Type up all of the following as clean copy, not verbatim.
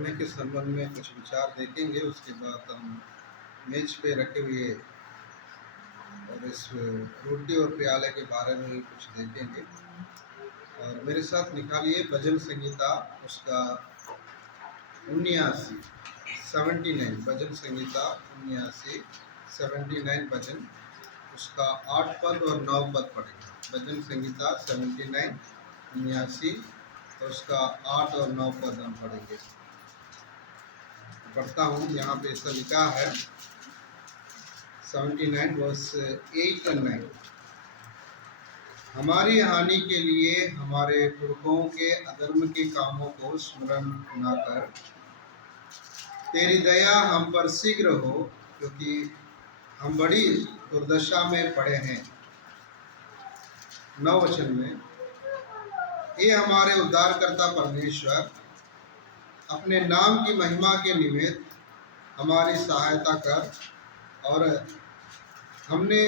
पढ़ने के संबंध में कुछ विचार देखेंगे। उसके बाद हम मेज पे रखे हुए और इस रोटी और प्याले के बारे में भी कुछ देखेंगे। और मेरे साथ निकालिए भजन संगीता उसका 79 79 भजन संगीता 79 79 भजन उसका 8 पद और 9 पद पढ़ेंगे। भजन संगीता 79 79 तो उसका 8 और 9 पद हम पढ़ेंगे। पढ़ता हूँ। यहाँ पे ऐसा लिखा है 79 वर्स 8 और 9। हमारी हानि के लिए हमारे पुरखों के अधर्म के कामों को स्मरण न कर, तेरी दया हम पर शीघ्र हो, क्योंकि हम बड़ी दुर्दशा में पड़े हैं। 9 वचन में, हे हमारे उद्धारकर्ता परमेश्वर, अपने नाम की महिमा के निमित्त हमारी सहायता कर और हमने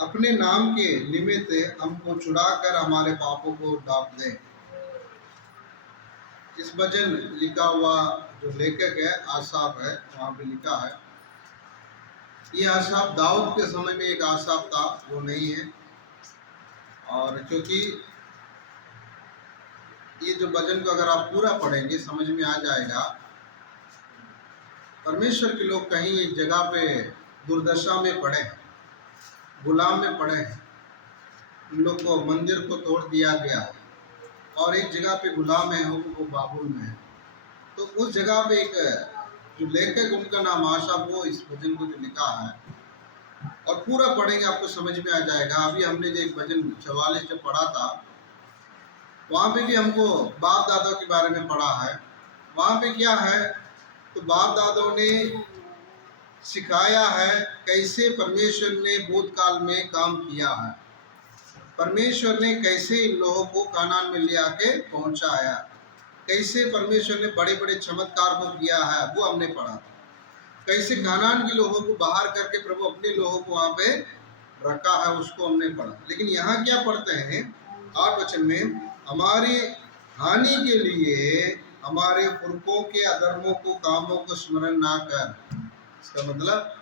अपने नाम के निमित्त हमको छुड़ाकर हमारे पापों को ढाँप दे। इस भजन लिखा हुआ जो लेखक है आसाफ है, वहाँ पे लिखा है। ये आसाफ दाऊद के समय में एक आसाफ था, वो नहीं है। और क्योंकि ये जो भजन को अगर आप पूरा पढ़ेंगे समझ में आ जाएगा। परमेश्वर के लोग कहीं एक जगह पे दुर्दशा में पड़े हैं, गुलाम में पड़े हैं। उन लोग को मंदिर को तोड़ दिया गया और एक जगह पे गुलाम है, वो बाबुल में है। तो उस जगह पे एक जो लेखक उनका नाम आसाफ, वो इस भजन को जो लिखा है और पूरा पढ़ेंगे आपको समझ में आ जाएगा। अभी हमने जो एक भजन 44 जब पढ़ा था, वहाँ पे भी हमको बाप दादों के बारे में पढ़ा है। वहाँ पे क्या है, तो बाप दादों ने सिखाया है कैसे परमेश्वर ने भूतकाल में काम किया है, परमेश्वर ने कैसे इन लोगों को कानान में ले आके पहुंचाया, कैसे परमेश्वर ने बड़े बड़े चमत्कार को किया है, वो हमने पढ़ा। कैसे कानान के लोगों को बाहर करके प्रभु अपने लोगों को वहाँ पे रखा है, उसको हमने पढ़ा। लेकिन यहाँ क्या पढ़ते हैं 8 वचन में, हमारी हानि के लिए हमारे पुरखों के अधर्मों को कामों को स्मरण ना कर। इसका मतलब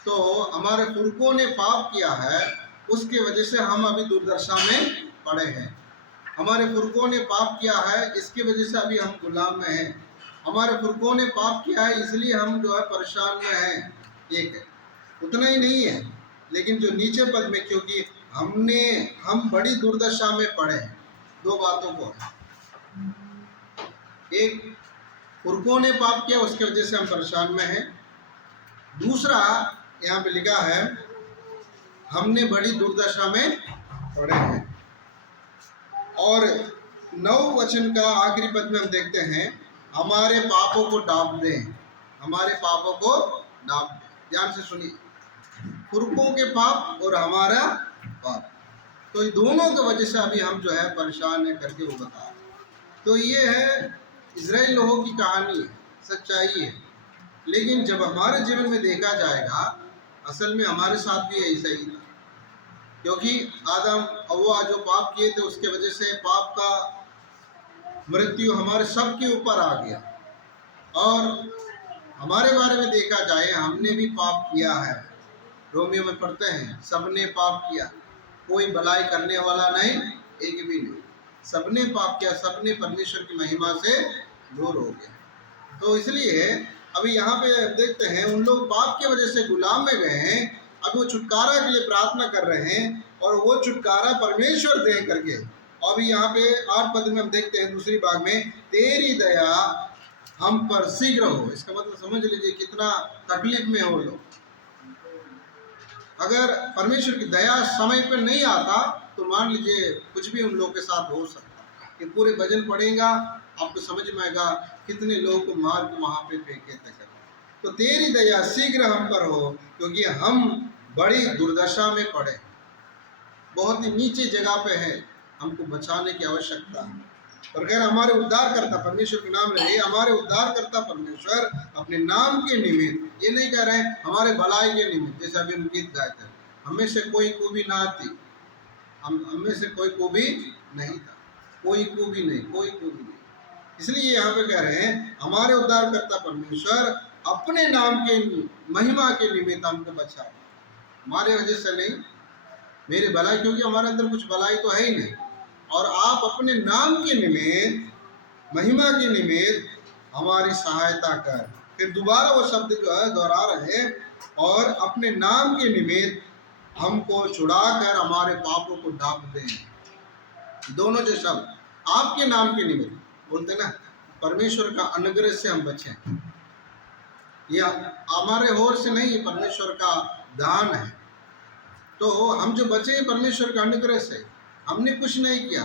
तो हमारे पुरखों ने पाप किया है, उसकी वजह से हम अभी दुर्दशा में पड़े हैं। हमारे पुरखों ने पाप किया है, इसकी वजह से अभी हम गुलाम में हैं। हमारे पुरखों ने पाप किया है, इसलिए हम जो है परेशान में हैं। एक है, उतना ही नहीं है, लेकिन जो नीचे पद में, क्योंकि हम बड़ी दुर्दशा में पड़े हैं। 2 बातों को, एक पुरखों ने पाप किया, उसकी वजह से हम परेशान में हैं। दूसरा यहाँ पे लिखा है हमने बड़ी दुर्दशा में पड़े हैं। और 9 वचन का आखिरी पद में हम देखते हैं, हमारे पापों को ढाँप दें, हमारे पापों को ढाँप दें। ध्यान से सुनिए, पुरखों के पाप और हमारा पाप, तो ये दोनों की वजह से अभी हम जो है परेशान है करके वो बता। तो ये है इजराइल लोगों की कहानी है, सच्चाई है। लेकिन जब हमारे जीवन में देखा जाएगा, असल में हमारे साथ भी ऐसा ही था। क्योंकि आदम हव्वा जो पाप किए थे, उसके वजह से पाप का मृत्यु हमारे सब के ऊपर आ गया। और हमारे बारे में देखा जाए, हमने भी पाप किया है। रोमियो में पढ़ते हैं, सबने पाप किया, कोई भलाई करने वाला नहीं, एक भी नहीं। सबने पाप किया, सबने परमेश्वर की महिमा से दूर हो गया। तो इसलिए अभी यहाँ पे देखते हैं, उन लोग पाप की वजह से गुलाम में गए हैं। अब वो छुटकारा के लिए प्रार्थना कर रहे हैं और वो छुटकारा परमेश्वर दे करके। अभी यहाँ पे 8 पद में हम देखते हैं दूसरी भाग में, तेरी दया हम पर शीघ्र हो। इसका मतलब समझ लीजिए कितना तकलीफ में हो लोग। अगर परमेश्वर की दया समय पर नहीं आता तो मान लीजिए कुछ भी उन लोग के साथ हो सकता। कि पूरे भजन पढ़ेगा आपको समझ में आएगा कितने लोगों को मार के वहाँ पे फेंके थे। तो तेरी दया शीघ्र हम पर हो, क्योंकि हम बड़ी दुर्दशा में पड़े, बहुत ही नीचे जगह पे है, हमको बचाने की आवश्यकता है। और अगर हमारे उद्धारकर्ता परमेश्वर के नाम रहे, हमारे उद्धारकर्ता परमेश्वर अपने नाम के निमित्त, ये नहीं कह रहे हैं हमारे भलाई के निमित्त, जैसे अभी हम गीत गाए थे, हमें से कोई खूबी ना थी, हम में से कोई खूबी नहीं था, कोई खूबी नहीं, कोई खूबी नहीं। इसलिए यहाँ पे कह रहे हैं हमारे उद्धारकर्ता परमेश्वर अपने नाम के महिमा के निमित्त हमको बचाए, हमारे वजह से नहीं, मेरे भलाई, क्योंकि हमारे अंदर कुछ भलाई तो है ही नहीं, और आप अपने नाम के निमित्त, महिमा के निमित्त हमारी सहायता कर। फिर दोबारा वो शब्द जो है दोहरा रहे हैं, और अपने नाम के निमित्त हमको छुड़ाकर हमारे पापों को ढांप दें। दोनों जो शब्द आपके नाम के निमित्त बोलते ना, परमेश्वर का अनुग्रह से हम बचें, ये हमारे होर से नहीं, परमेश्वर का दान है। तो हम जो बचे परमेश्वर के अनुग्रह से, हमने कुछ नहीं किया।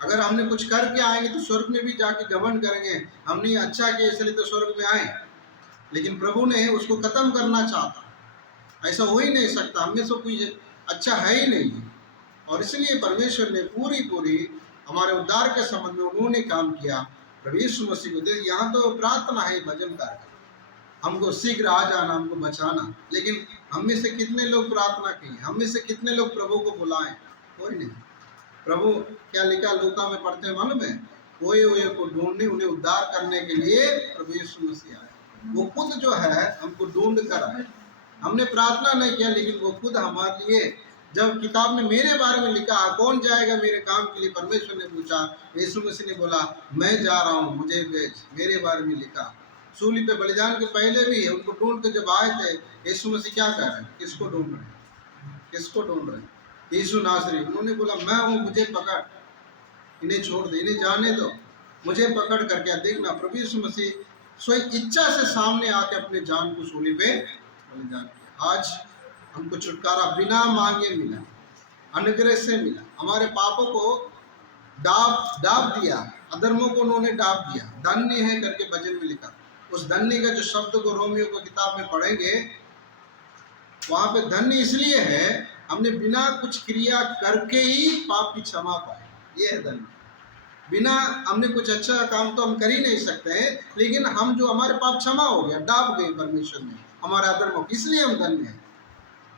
अगर हमने कुछ करके आएंगे तो स्वर्ग में भी जाके घमंड करेंगे, हमने अच्छा किया इसलिए तो स्वर्ग में आए, लेकिन प्रभु ने उसको खत्म करना चाहता, ऐसा हो ही नहीं सकता, हमें से कोई अच्छा है ही नहीं। और इसलिए परमेश्वर ने पूरी हमारे उद्धार के संबंध में उन्होंने काम किया, प्रभु यीशु मसीह को दे। यहाँ तो प्रार्थना है भजन का, हमको शीघ्र आ जाना, हमको बचाना, लेकिन हम में से कितने लोग प्रार्थना की, हम में से कितने लोग प्रभु को बुलाएं? कोई नहीं। प्रभु क्या लिखा लूका में पढ़ते हैं मालूम है, कोई हुए को ढूंढने, उन्हें उद्धार करने के लिए प्रभु यीशु मसीह आए। वो खुद जो है हमको ढूंढ कर आए, हमने प्रार्थना नहीं किया, लेकिन वो खुद हमारे लिए, जब किताब में मेरे बारे में लिखा कौन जाएगा मेरे काम के लिए, परमेश्वर ने पूछा, यीशु मसीह ने बोला मैं जा रहा हूँ, मुझे भेज, मेरे बारे में लिखा। सूली पे बलिदान के पहले भी उनको ढूंढ के जब आए थे, यीशु मसीह क्या कह रहे हैं, किसको ढूंढ रहे हैं, किसको ढूंढ रहे हैं? यीशु नासरी। उन्होंने बोला मैं हूँ, मुझे पकड़, इन्हें छोड़ दे, इन्हें जाने दो, मुझे पकड़ करके देखना। प्रभु यीशु मसीह स्वयं इच्छा से सामने आके अपने जान को सूली पे बलिदान किया। आज हमको छुटकारा बिना मांगे मिला, अनुग्रह से मिला। हमारे पापों को डाब दिया, अधर्मों को उन्होंने डाब दिया। धन्य है करके भजन में लिखा, उस धन्य का जो शब्द को रोमियो को किताब में पढ़ेंगे, वहां पे धन्य इसलिए है हमने बिना कुछ क्रिया करके ही पाप की क्षमा पाए, ये है धन्य। बिना हमने कुछ अच्छा काम तो हम कर ही नहीं सकते हैं, लेकिन हम जो हमारे पाप क्षमा हो गया, डाब गए परमेश्वर ने हमारे अधर्मों, इसलिए हम धन्य हैं।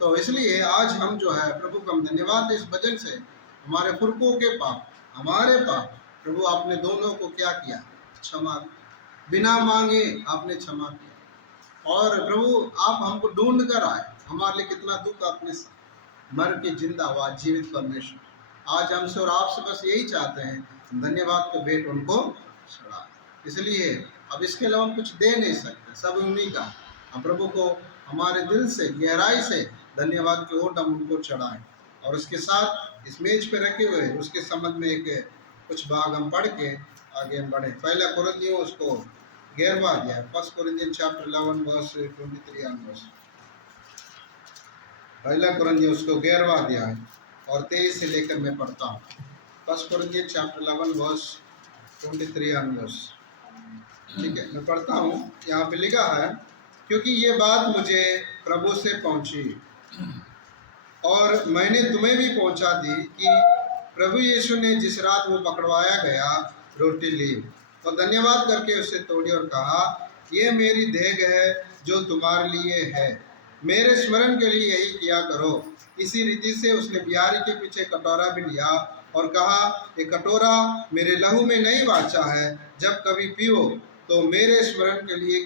तो इसलिए आज हम जो है प्रभु का हम धन्यवाद इस भजन से, हमारे पुरखों के पाप, हमारे पाप प्रभु आपने दोनों को क्या किया, क्षमा, बिना मांगे आपने क्षमा किया। और प्रभु आप हमको ढूंढ कर आए, हमारे लिए कितना दुख आपने मर के जिंदा हुआ जीवित परमेश्वर। आज हमसे और आपसे बस यही चाहते हैं, धन्यवाद के भेंट उनको चढ़ा। इसलिए अब इसके अलावा हम कुछ दे नहीं सकते, सब उन्हीं का। हम प्रभु को हमारे दिल से गहराई से धन्यवाद की ओट हम उनको चढ़ाएं। और उसके साथ इस मेज पे रखे हुए उसके संबंध में एक कुछ भाग हम पढ़ के आगे हम बढ़े। पहला कुरिन्थियों उसको 11वां अध्याय, 1 Corinthians chapter 11 verse 23 onwards। पहला कुरिन्थियों उसको 11वां अध्याय और 23 से लेकर मैं पढ़ता हूँ। 1 Corinthians chapter 11 verse 23 onwards। ठीक है, मैं पढ़ता हूँ। यहाँ पे लिखा है, क्योंकि ये बात मुझे प्रभु से पहुँची और मैंने तुम्हें भी पहुँचा दी कि प्रभु यीशु ने जिस रात वो पकड़वाया गया रोटी ली और धन्यवाद करके उसे तोड़ी और कहा, ये मेरी देह है जो तुम्हारे लिए है, मेरे स्मरण के लिए यही किया करो। इसी रीति से उसने बियारी के पीछे कटोरा भी लिया और कहा, ये कटोरा मेरे लहू में नहीं बाँचा है, जब कभी पियो तो मेरे स्मरण के लिए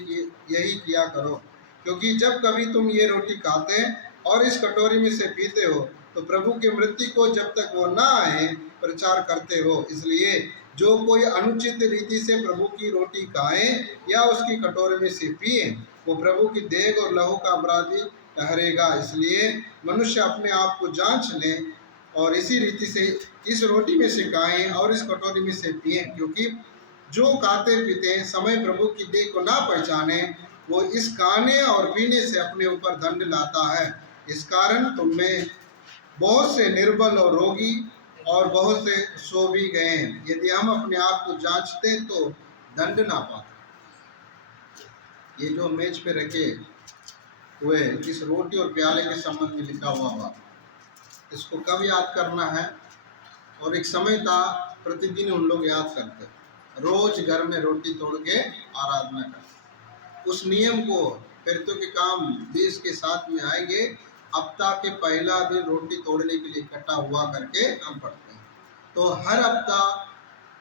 यही किया करो। क्योंकि जब कभी तुम ये रोटी खाते और इस कटोरी में से पीते हो तो प्रभु की मृत्यु को जब तक वो ना आए प्रचार करते हो। इसलिए जो कोई अनुचित रीति से प्रभु की रोटी खाए या उसकी कटोरे में से पिए, वो प्रभु की देह और लहू का अपराधी ठहरेगा। इसलिए मनुष्य अपने आप को जांच ले और इसी रीति से इस रोटी में से खाएं और इस कटोरी में से पिए। क्योंकि जो खाते पीते समय प्रभु की देह को ना पहचाने, वो इस खाने और पीने से अपने ऊपर दंड लाता है। इस कारण तुम में बहुत से निर्बल और रोगी और बहुत से सो भी गए हैं। यदि हम अपने आप को जांचते तो दंड ना पाते। ये जो मेज पे रखे हुए इस रोटी और प्याले के संबंध में लिखा हुआ बात, इसको कब याद करना है? और एक समय था प्रतिदिन उन लोग याद करते, रोज घर में रोटी तोड़ के आराधना करते। उस नियम को फिरतों के काम 20 के 7 में आएंगे, हफ्ता के पहला दिन रोटी तोड़ने के लिए इकट्ठा हुआ करके हम पढ़ते हैं। तो हर हफ्ता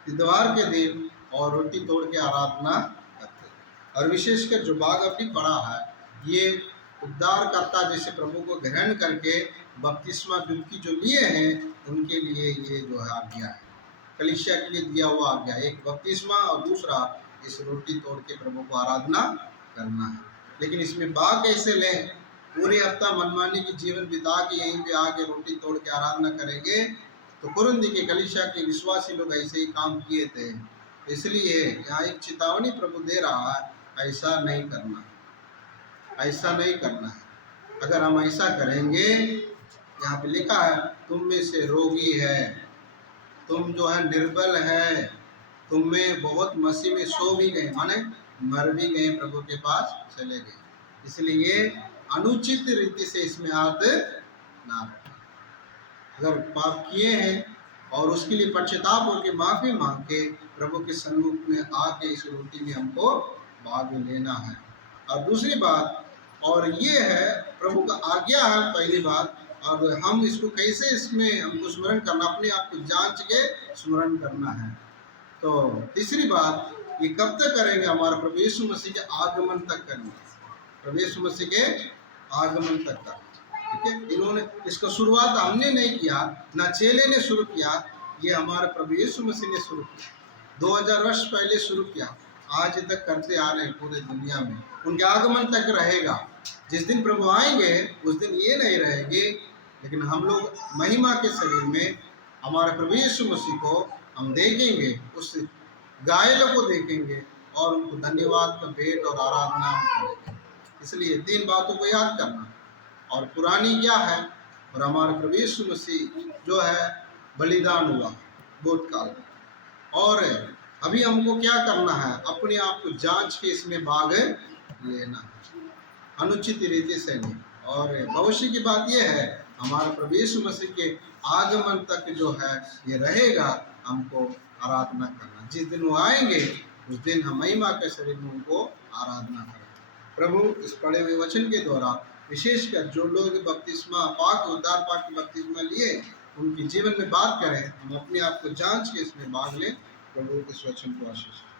इतवार के दिन और रोटी तोड़ के आराधना करते। और विशेषकर जो भाग अभी पढ़ा है, ये उद्धारकर्ता जैसे प्रभु को ग्रहण करके बपतिस्मा डुबकी जो लिए हैं उनके लिए ये जो है आज्ञा है, कलीसिया के लिए दिया हुआ आज्ञा, एक बपतिस्मा और दूसरा इस रोटी तोड़ के प्रभु को आराधना करना है। लेकिन इसमें भाग कैसे लें? पूरे हफ्ता मनमानी की जीवन बिता के यहीं पे आके रोटी तोड़ के आराधना करेंगे तो कुरिन्थ के कलीसिया के विश्वासी लोग ऐसे ही काम किए थे। इसलिए यहाँ एक चेतावनी प्रभु दे रहा है, ऐसा नहीं करना, ऐसा नहीं करना है। अगर हम ऐसा करेंगे, यहाँ पे लिखा है तुम में से रोगी है, तुम जो है निर्बल है, तुम में बहुत मसीह में सो भी गए, माने मर भी गए, प्रभु के पास चले गए। इसलिए अनुचित रीति से इसमें हाथ ना रखें। अगर पाप किए हैं और उसके लिए पश्चाताप होकर माफी मांग के प्रभु के सन्मुख में आके इस रोटी में हमको भाग लेना है। और दूसरी बात और ये है, प्रभु का आज्ञा है पहली बात, और हम इसको कैसे इसमें हमको स्मरण करना, अपने आप को जांच के स्मरण करना है। तो तीसरी बात, ये कब तक करेंगे? हमारे प्रभु यीशु मसीह के आगमन तक करेंगे, प्रभु यीशु मसीह के आगमन तक का। ठीक है, इन्होंने इसका शुरुआत हमने नहीं किया, ना चेले ने शुरू किया, ये हमारे प्रभु यीशु मसीह ने शुरू किया, 2000 वर्ष पहले शुरू किया, आज तक करते आ रहे हैं पूरे दुनिया में। उनके आगमन तक रहेगा। जिस दिन प्रभु आएंगे उस दिन ये नहीं रहेंगे, लेकिन हम लोग महिमा के शरीर में हमारे प्रभु यीशु मसीह को हम देखेंगे, उस घायलों को देखेंगे और उनको धन्यवाद का भेंट और आराधना करेंगे। इसलिए 3 बातों को याद करना, और पुरानी क्या है, और हमारे प्रभु यीशु मसीह जो है बलिदान हुआ भूतकाल में, और अभी हमको क्या करना है, अपने आप को जांच के इसमें भाग लेना, अनुचित रीति से नहीं। और भविष्य की बात यह है, हमारे प्रभु यीशु मसीह के आगमन तक जो है ये रहेगा, हमको आराधना करना। जिस दिन वो आएंगे उस दिन हम महिमा के शरीर में उनको आराधना करेंगे। प्रभु इस पढ़े हुए वचन के द्वारा विशेषकर जो लोग बपतिस्मा पाक उद्धार पाक की बपतिस्मा लिए उनके जीवन में बात करें, हम अपने आप को जांच के इसमें भाग लें। प्रभु इस वचन को आशीष दें।